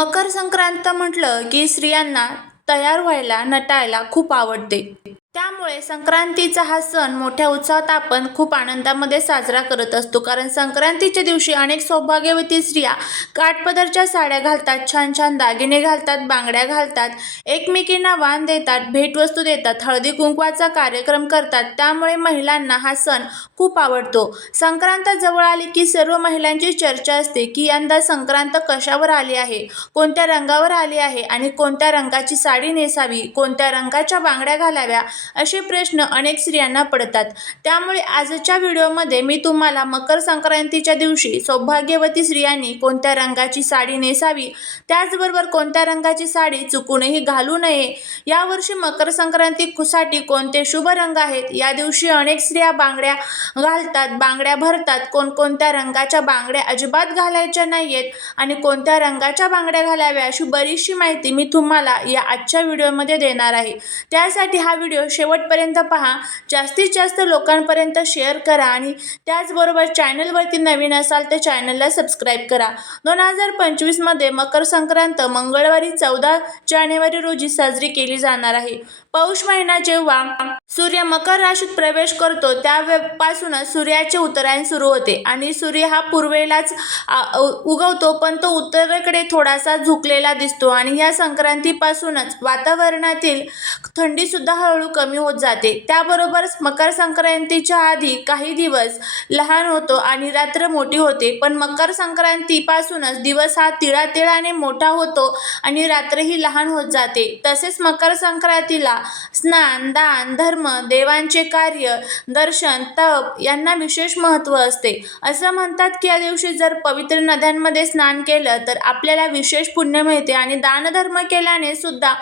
मकर संक्रांत म्हटलं की स्त्रियांना तयार व्हायला नटायला खूप आवडते. त्यामुळे संक्रांतीचा हा सण मोठ्या उत्साहात आपण खूप आनंदामध्ये साजरा करत असतो. कारण संक्रांतीच्या दिवशी अनेक सौभाग्यवती स्त्रिया काठपदरच्या साड्या घालतात छान छान दागिने घालतात बांगड्या घालतात एकमेकींना वाण देतात भेटवस्तू देतात हळदी कुंकवाचा कार्यक्रम करतात. त्यामुळे महिलांना हा सण खूप आवडतो. संक्रांत जवळ आली की सर्व महिलांची चर्चा असते की यंदा संक्रांत कशावर आली आहे कोणत्या रंगावर आली आहे आणि कोणत्या रंगाची साडी नेसावी कोणत्या रंगाच्या बांगड्या घालाव्या असे प्रश्न अनेक स्त्रियांना पडतात. त्यामुळे आजच्या व्हिडिओमध्ये मी तुम्हाला मकर संक्रांतीच्या दिवशी सौभाग्यवती स्त्रियांनी कोणत्या रंगाची साडी नेसावी त्याचबरोबर कोणत्या रंगाची साडी चुकूनही घालू नये यावर्षी मकर संक्रांतीसाठी कोणते शुभ रंग आहेत या दिवशी अनेक स्त्रिया बांगड्या घालतात बांगड्या भरतात. कोणकोणत्या रंगाच्या बांगड्या अजिबात घालायच्या नाहीयेत आणि कोणत्या रंगाच्या बांगड्या घालाव्या अशी बरीचशी माहिती मी तुम्हाला या आजच्या व्हिडिओमध्ये देणार आहे. त्यासाठी हा व्हिडिओ शेवटपर्यंत पहा. जास्तीत जास्त लोकांपर्यंत शेअर करा आणि त्याचबरोबर चॅनलवरती नवीन असाल तर चॅनलला सबस्क्राईब करा. दोन हजार पंचवीसमध्ये मकर संक्रांत मंगळवारी चौदा जानेवारी रोजी साजरी केली जाणार आहे. पौष महिना जेव्हा सूर्य मकर राशीत प्रवेश करतो त्यापासूनच सूर्याचे उत्तरायण सुरू होते. आणि सूर्य हा पूर्वेलाच उ- उगवतो पण तो उत्तरेकडे थोडासा झुकलेला दिसतो. आणि या संक्रांतीपासूनच वातावरणातील थंडीसुद्धा हळूहळू कमी होत जाते. त्याबरोबरच मकर संक्रांतीच्या आधी काही दिवस लहान होतो आणि रात्र मोठी होते. पण मकर संक्रांतीपासूनच दिवस हा तिळातिळाने मोठा होतो आणि रात्रही लहान होत जाते. तसेच मकर संक्रांतीला स्नान दान धर्म देवांचे कार्य दर्शन तप यांना विशेष महत्त्व असते. असं म्हणतात की या दिवशी जर पवित्र नद्यांमध्ये स्नान केलं तर आपल्याला विशेष पुण्य मिळते आणि दानधर्म केल्याने सुद्धा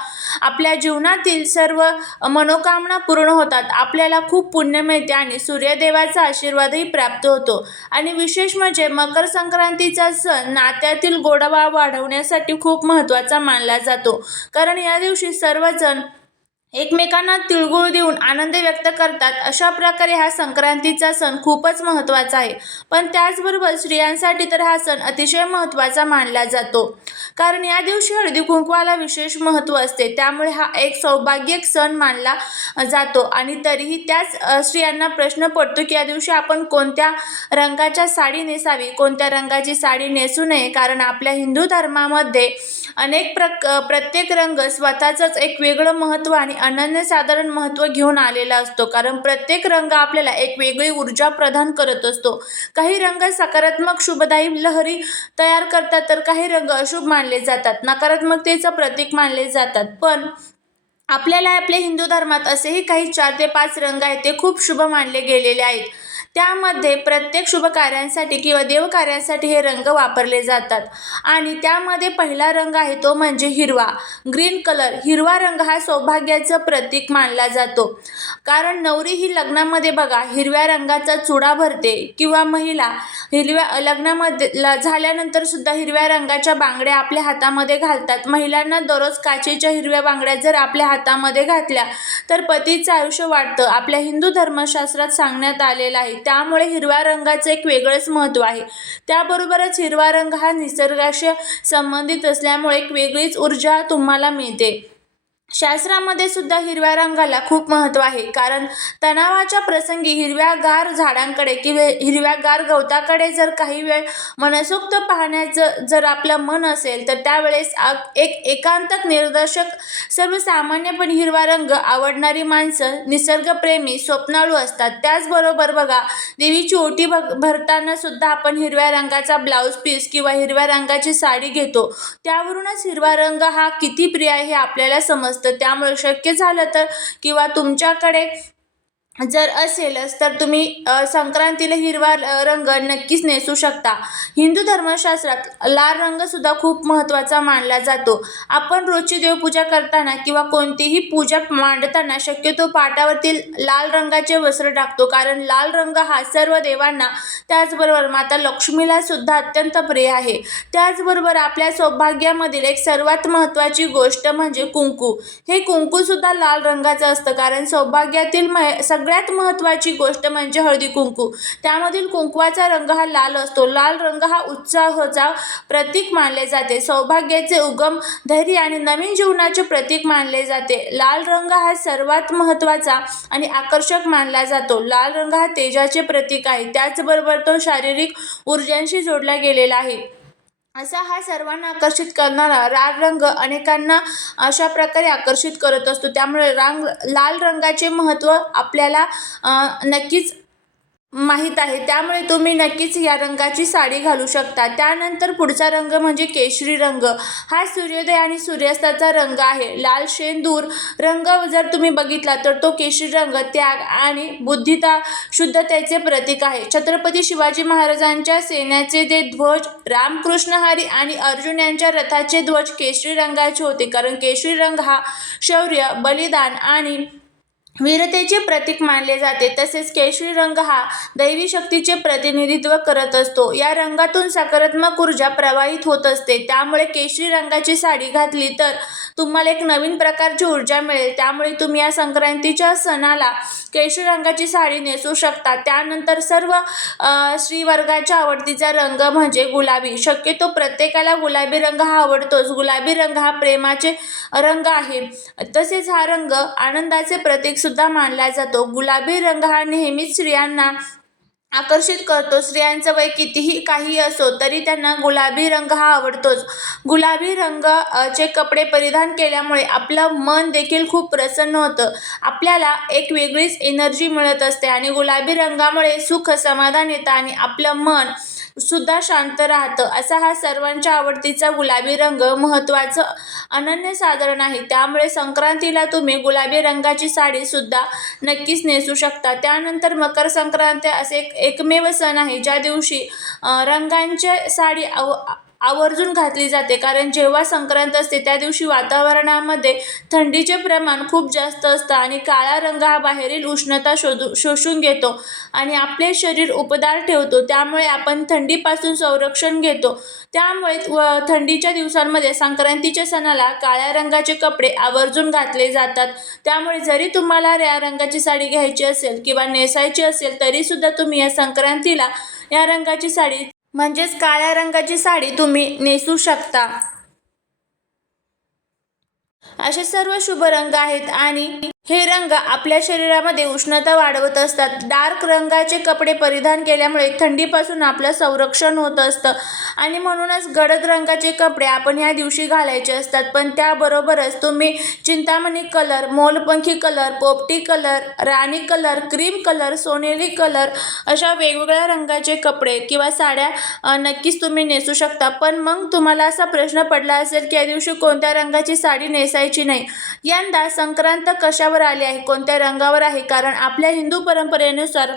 आपल्या जीवनातील सर्व मनोकामना पूर्ण होतात. आपल्याला खूप पुण्य मिळते आणि सूर्यदेवाचा आशीर्वादही प्राप्त होतो. आणि विशेष म्हणजे मकर संक्रांतीचा सण नात्यातील गोडवा वाढवण्यासाठी खूप महत्त्वाचा मानला जातो. कारण या दिवशी सर्वजण एकमेकांना तिळगुळ देऊन आनंद व्यक्त करतात. अशा प्रकारे हा संक्रांतीचा सण खूपच महत्त्वाचा आहे. पण त्याचबरोबर स्त्रियांसाठी तर हा सण अतिशय महत्त्वाचा मानला जातो. कारण या दिवशी हळदी कुंकवाला विशेष महत्त्व असते. त्यामुळे हा एक सौभाग्यक सण मानला जातो. आणि तरीही त्याच स्त्रियांना प्रश्न पडतो की या दिवशी आपण कोणत्या रंगाच्या साडी नेसावी? कोणत्या रंगाची साडी नेसू नये? कारण आपल्या हिंदू धर्मामध्ये अनेक प्रक प्रत्येक रंग स्वतःचंच एक वेगळं महत्त्व आणि अनन्यसाधारण महत्त्व घेऊन आलेला असतो. कारण प्रत्येक रंग आपल्याला एक वेगळी ऊर्जा प्रदान करत असतो. काही रंग सकारात्मक शुभदायी लहरी तयार करतात तर काही रंग अशुभ मानले जातात. नकारात्मकतेचं प्रतीक मानले जातात. पण आपल्याला आपल्या हिंदू धर्मात असेही काही चार ते पाच रंग आहेत ते खूप शुभ मानले गेलेले आहेत. त्यामध्ये प्रत्येक शुभकार्यांसाठी किंवा देवकार्यांसाठी हे रंग वापरले जातात. आणि त्यामध्ये पहिला रंग आहे तो म्हणजे हिरवा. ग्रीन कलर हिरवा रंग हा सौभाग्याचं प्रतीक मानला जातो. कारण नवरी ही लग्नामध्ये बघा हिरव्या रंगाचा चुडा भरते किंवा महिला हिरव्या लग्नामध्ये ल झाल्यानंतर सुद्धा हिरव्या रंगाच्या बांगड्या आपल्या हातामध्ये घालतात. महिलांना दररोज काचेच्या हिरव्या बांगड्या जर आपल्या हातामध्ये घातल्या तर पतीचं आयुष्य वाढतं. आपल्या हिंदू धर्मशास्त्रात सांगण्यात आलेलं आहे त्यामुळे हिरव्या रंगाचं एक वेगळंच महत्त्व आहे. त्याबरोबरच हिरवा रंग हा निसर्गाशी संबंधित असल्यामुळे एक वेगळीच ऊर्जा तुम्हाला मिळते. शास्त्रामध्ये सुद्धा हिरव्या रंगाला खूप महत्त्व आहे. कारण तणावाच्या प्रसंगी हिरव्यागार झाडांकडे किंवा हिरव्यागार गवताकडे जर काही वेळ मनसोक्त पाहण्याचं जर आपलं मन असेल तर त्यावेळेस एक एकांतक निर्देशक सर्वसामान्यपणे हिरवा रंग आवडणारी माणसं निसर्गप्रेमी स्वप्नाळू असतात. त्याचबरोबर बघा देवीची ओटी भग भरताना सुद्धा आपण हिरव्या रंगाचा ब्लाऊज पीस किंवा हिरव्या रंगाची साडी घेतो. त्यावरूनच हिरवा रंग हा किती प्रिय आहे हे आपल्याला समजतं. त्यामुळे शक्य झालं तर किंवा तुमच्याकडे जर असेलच तर तुम्ही संक्रांतीला हिरवा रंग नक्कीच नेसू शकता. हिंदू धर्मशास्त्रात लाल रंगसुद्धा खूप महत्त्वाचा मानला जातो. आपण रोजची देवपूजा करताना किंवा कोणतीही पूजा मांडताना शक्यतो पाटावरतील लाल रंगाचे वस्त्र टाकतो. कारण लाल रंग हा सर्व देवांना त्याचबरोबर माता लक्ष्मीला सुद्धा अत्यंत प्रिय आहे. त्याचबरोबर आपल्या सौभाग्यामधील एक सर्वात महत्त्वाची गोष्ट म्हणजे कुंकू. हे कुंकूसुद्धा लाल रंगाचं असतं. कारण सौभाग्यातील मह सग सगळ्यात महत्त्वाची गोष्ट म्हणजे हळदी कुंकू. त्यामधील कुंकवाचा रंग हा लाल असतो. लाल रंग हा उत्साहाचा प्रतीक मानले जाते. सौभाग्याचे उगम धैर्य आणि नवीन जीवनाचे प्रतीक मानले जाते. लाल रंग हा सर्वात महत्त्वाचा आणि आकर्षक मानला जातो. लाल रंग हा तेजाचे प्रतीक आहे. त्याचबरोबर तो शारीरिक ऊर्जांशी जोडला गेलेला आहे. असा हा सर्वांना आकर्षित करणारा लाल रंग अनेकांना अशा प्रकारे आकर्षित करत असतो. त्यामुळे रांग लाल रंगाचे महत्त्व आपल्याला नक्कीच माहीत आहे. त्यामुळे तुम्ही नक्कीच या रंगाची साडी घालू शकता. त्यानंतर पुढचा रंग म्हणजे केशरी रंग. हा सूर्योदय आणि सूर्यास्ताचा रंग आहे. लाल शेंदूर रंग जर तुम्ही बघितला तर तो केशरी रंग त्याग आणि बुद्धिता शुद्धतेचे प्रतीक आहे. छत्रपती शिवाजी महाराजांच्या सेनेचे ते ध्वज रामकृष्ण हरी आणि अर्जुन यांच्या रथाचे ध्वज केशरी रंगाचे होते. कारण केशरी रंग हा शौर्य बलिदान आणि वीरतेचे प्रतीक मानले जाते. तसेच केशरी रंग हा दैवी शक्तीचे प्रतिनिधित्व करत असतो. या रंगातून सकारात्मक ऊर्जा प्रवाहित होत असते. त्यामुळे केशरी रंगाची साडी घातली तर तुम्हाला एक नवीन प्रकारची ऊर्जा मिळेल. त्यामुळे तुम्ही या संक्रांतीच्या सणाला केशरी रंगाची साडी नेसू शकता. त्यानंतर सर्व स्त्रीवर्गाच्या आवडतीचा रंग म्हणजे गुलाबी. शक्यतो प्रत्येकाला गुलाबी रंग हा आवडतोच. गुलाबी रंग हा प्रेमाचे रंग आहे. तसेच हा रंग आनंदाचे प्रतीक सुद्धा मानला जातो. गुलाबी रंग हा नेहमीच स्त्रियांना आकर्षित करतो. स्त्रियांचं वय कितीही काही असो तरी त्यांना गुलाबी रंग हा आवडतोच. गुलाबी रंग चे कपडे परिधान केल्यामुळे आपलं मन देखील खूप प्रसन्न होतं. आपल्याला एक वेगळीच एनर्जी मिळत असते आणि गुलाबी रंगामुळे सुख समाधान येतं आणि आपलं मन सुद्धा शांत राहतं. असा हा सर्वांच्या आवडतीचा गुलाबी रंग महत्त्वाचं अनन्यसाधारण आहे. त्यामुळे संक्रांतीला तुम्ही गुलाबी रंगाची साडीसुद्धा नक्कीच नेसू शकता. त्यानंतर मकर संक्रांत असे एक एकमेव सण आहे. ज्या दिवशी रंगांचे रंगांच्या साडी आव आवर्जून घातली जाते. कारण जेव्हा संक्रांत असते त्या दिवशी वातावरणामध्ये थंडीचे प्रमाण खूप जास्त असतं आणि काळा रंग हा बाहेरील उष्णता शोधू शोषून घेतो आणि आपले शरीर उपदार ठेवतो. त्यामुळे आपण थंडीपासून संरक्षण घेतो. त्यामुळे व थंडीच्या दिवसांमध्ये संक्रांतीच्या सणाला काळ्या रंगाचे कपडे आवर्जून घातले जातात. त्यामुळे जरी तुम्हाला या रंगाची साडी घ्यायची असेल किंवा नेसायची असेल तरीसुद्धा तुम्ही या संक्रांतीला या रंगाची साडी म्हणजेच काळ्या रंगाची साडी तुम्ही नेसू शकता. असे सर्व शुभ रंग आहेत आणि हे रंग आपल्या शरीरामध्ये उष्णता वाढवत असतात. डार्क रंगाचे कपडे परिधान केल्यामुळे थंडीपासून आपलं संरक्षण होत असतं. आणि म्हणूनच गडद रंगाचे कपडे आपण या दिवशी घालायचे असतात. पण त्याबरोबरच तुम्ही चिंतामणी कलर मोलपंखी कलर पोपटी कलर राणी कलर क्रीम कलर सोनेरी कलर अशा वेगवेगळ्या रंगाचे कपडे किंवा साड्या नक्कीच तुम्ही नेसू शकता. पण मग तुम्हाला असा प्रश्न पडला असेल की या दिवशी कोणत्या रंगाची साडी नेसायची नाही? यंदा संक्रांत कशावर आले आहे. कोणत्या रंगावर आहे? कारण आपल्या हिंदू परंपरेनुसार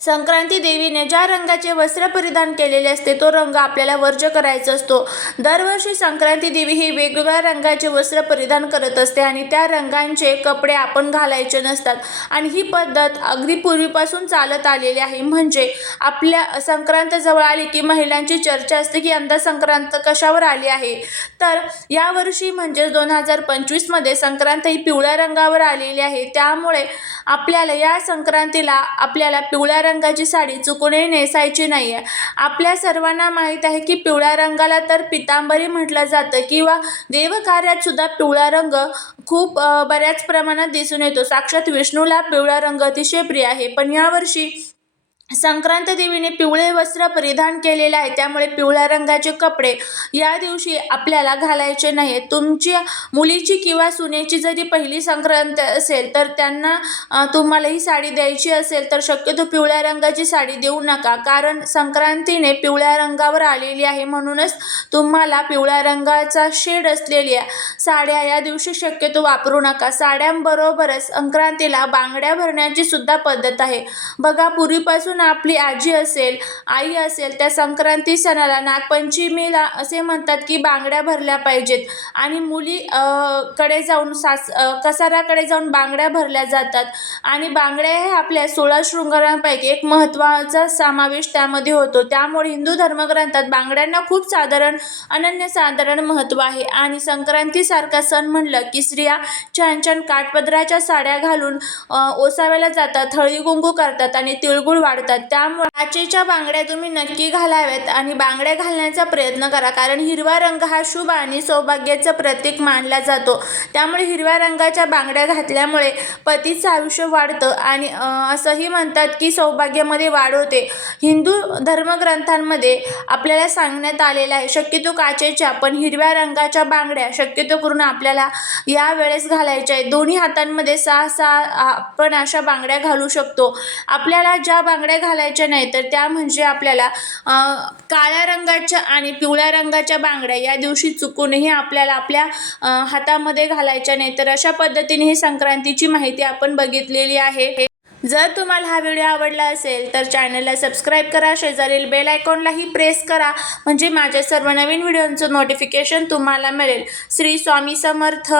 संक्रांती देवीने ज्या रंगाचे वस्त्र परिधान केलेले असते तो रंग आपल्याला वर्ज करायचा असतो. दरवर्षी संक्रांती देवी ही वेगवेगळ्या रंगाचे वस्त्र परिधान करत असते आणि त्या रंगांचे कपडे आपण घालायचे नसतात. आणि ही पद्धत अगदी पूर्वीपासून चालत आलेली आहे. म्हणजे आपल्या संक्रांत जवळ आली की महिलांची चर्चा असते की यंदा संक्रांत कशावर आली आहे? तर यावर्षी म्हणजेच दोन हजार पंचवीसमध्ये संक्रांत ही पिवळ्या रंगावर आलेली आहे. त्यामुळे आपल्याला या संक्रांतीला आपल्याला पिवळ्या रंगाची साडी चुकूनही नेसायची नाही आहे आपल्या सर्वांना माहीत आहे की पिवळ्या रंगाला तर पितांबरी म्हटलं जातं किंवा देवकार्यात सुद्धा पिवळा रंग खूप बऱ्याच प्रमाणात दिसून येतो. साक्षात विष्णूला पिवळा रंग अतिशय प्रिय आहे. पण यावर्षी संक्रांत देवीने पिवळे वस्त्र परिधान केलेले आहे. त्यामुळे पिवळ्या रंगाचे कपडे या दिवशी आपल्याला घालायचे नाही तुमच्या मुलीची किंवा सुनेची जरी पहिली संक्रांत असेल तर त्यांना तुम्हाला ही साडी द्यायची असेल तर शक्यतो पिवळ्या रंगाची साडी देऊ नका. कारण संक्रांतीने पिवळ्या रंगावर आलेली आहे. म्हणूनच तुम्हाला पिवळ्या रंगाचा शेड असलेल्या साड्या या दिवशी शक्यतो वापरू नका. साड्यांबरोबरच संक्रांतीला बांगड्या भरण्याची सुद्धा पद्धत आहे. बघा पूर्वीपासून अजून आपली आजी असेल आई असेल त्या संक्रांती सणाला नागपंचमीला असे म्हणतात की बांगड्या भरल्या पाहिजेत. आणि मुली कडे जाऊन सास कसाराकडे कसाऱ्याकडे जाऊन बांगड्या भरल्या जातात. आणि बांगड्या हे आपल्या सोळा शृंगारांपैकी एक महत्त्वाचा समावेश त्यामध्ये होतो. त्यामुळे हिंदू धर्मग्रंथात बांगड्यांना खूप साधारण अनन्यसाधारण महत्त्व आहे. आणि संक्रांतीसारखा सण म्हणलं की स्त्रिया छान छान काठपदराच्या साड्या घालून ओसाव्याला जातात हळदी कुंकू करतात आणि तिळगुळ वाढतात त्यामुळे काचेच्या बांगड्या तुम्ही नक्की घालाव्यात आणि बांगड्या घालण्याचा प्रयत्न करा. कारण हिरवा रंग हा शुभ आणि सौभाग्याचं प्रतीक मानला जातो. त्यामुळे हिरव्या रंगाच्या बांगड्या घातल्यामुळे पतीचं आयुष्य वाढतं आणि असंही म्हणतात की सौभाग्यामध्ये वाढ होते. हिंदू धर्मग्रंथांमध्ये आपल्याला सांगण्यात आलेलं आहे शक्यतो काचेच्या पण हिरव्या रंगाच्या बांगड्या शक्यतो करून आपल्याला या वेळेस घालायच्या आहेत. दोन्ही हातांमध्ये सहा सहा आपण अशा बांगड्या घालू शकतो. आपल्याला ज्या बांगड्या घालायच्या नाही तर त्या म्हणजे आपल्याला काळ्या रंगाच्या आणि पिवळ्या रंगाच्या बांगड्या या दिवशी चुकूनही आपल्याला आपल्या हातामध्ये घालायच्या नाही तर अशा पद्धतीने ही संक्रांतीची माहिती आपण बघितलेली आहे. जर तुम्हाला हा व्हिडिओ आवडला असेल तर चॅनलला सबस्क्राईब करा शेजारील बेल आयकॉनलाही प्रेस करा म्हणजे माझ्या सर्व नवीन व्हिडिओंचं नोटिफिकेशन तुम्हाला मिळेल. श्री स्वामी समर्थ.